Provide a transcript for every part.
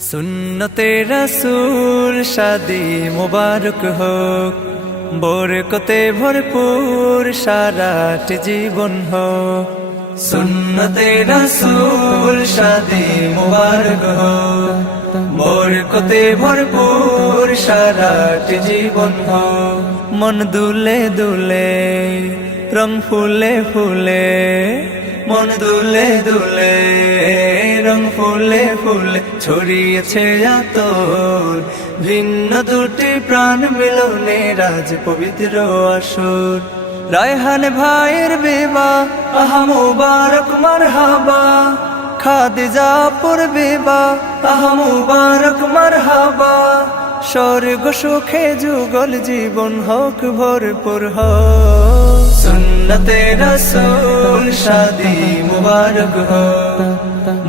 सुन्नते रसूल शादी मुबारक हो, बरकते भरपूर साराट जीवन हो। सुन्नते रसूल शादी मुबारक हो, बरकते भरपूर साराट जीवन हो। मन दुले दुले रंग फुले फुले, मन दुले दुले रंग ফুলে ফুলে ছড়িয়েছে আতর, ভিন্ন দুটি প্রাণ মিলনে রাজ পবিত্র আসর। রায়হান ভাইয়ের বিবাহ আহা মুবারক মারহাবা, খাদিজাপুর বিবাহ আহা মুবারক মারহাবা। স্বর্গ সুখে যুগল জীবন হোক ভরপুর हो। सुन्नते रसूल शादी मुबारक हो,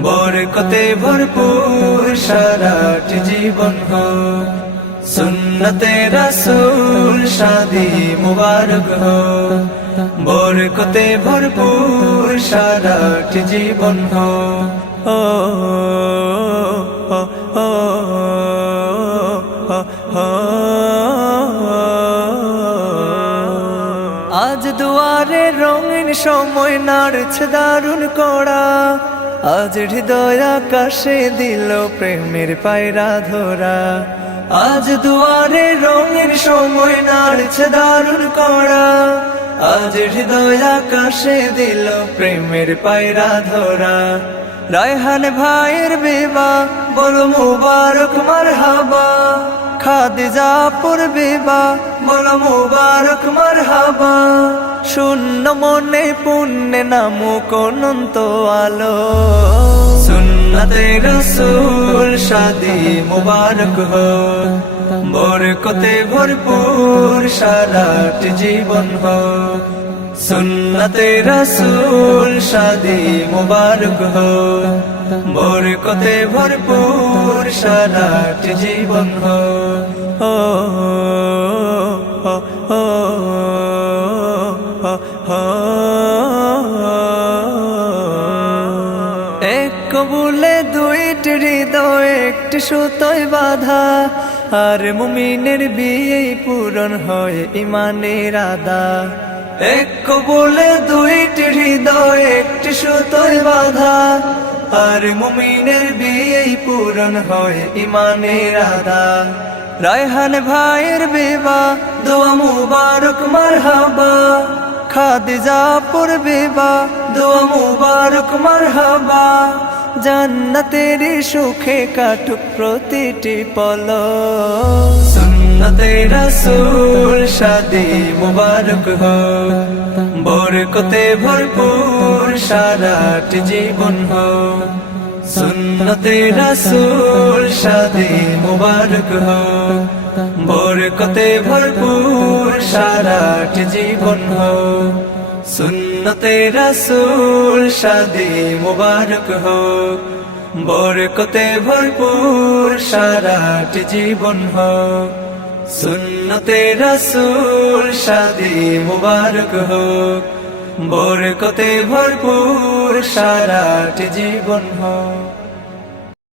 बरकते भरपूर साराट जीवन हो। सुन्नते रसूल शादी मुबारक हो, बरकते भरपूर साराट जीवन हो। ओ ओ ओ আজ দুয়ারে রঙিন সময় নাড়ছে দারুণ কড়া, আজ হৃদয় আকাশে দিল প্রেমের পায়রা ধরা। আজ দুয়ারে রঙিন সময় নাড়ছে দারুণ কড়া, আজ হৃদয় আকাশে দিল প্রেমের পায়রা ধরা। রায়হান ভাইয়ের বিবাহ বলো মুবারক মারহাবা, খাদিজাপুর বিবাহ বলো মুবারক মারহাবা। শূন্য মনে পুণ্যে নামুক অনন্ত আলো। সুন্নতে রসুল শাদি মুবারক हो, বরকতে ভরপুর সারাট জীবন हो। सुन्नते रसूल शादी मुबारक हो, बरकते भरपूर साराट जीवन हो। ओ ओ ओ ओ एक কবুলে দুইটি হৃদয় একটি সুতোয় বাঁধা, আর মুমিনের বিয়ে পূরণ হয় ইমানের আদা। এক কবুলে দুইটি হৃদয় একটি সুতোয় বাঁধা, আর মুমিনের বিয়ে পূরণ হয় ইমানের আদা। রায়হান ভাইয়ের বিবাহ দোয়া মুবারক মারহাবা, খাদিজাপুর বিবাহ দোয়া মুবারক মারহাবা। জান্নাতের সুখে কাটুক প্রতিটি পলক। सुन्नते रसूल शादी मुबारक हो, बरकते भरपूर साराट जीवन हो। सुन्नते रसूल शादी मुबारक हो, बरकते भरपूर साराट जीवन हो। सुन्नते रसूल शादी मुबारक हो, बरकते भरपूर साराट जीवन हो। सुन्नते रसूल शादी मुबारक हो, बरकते भरपूर साराट जीवन हो।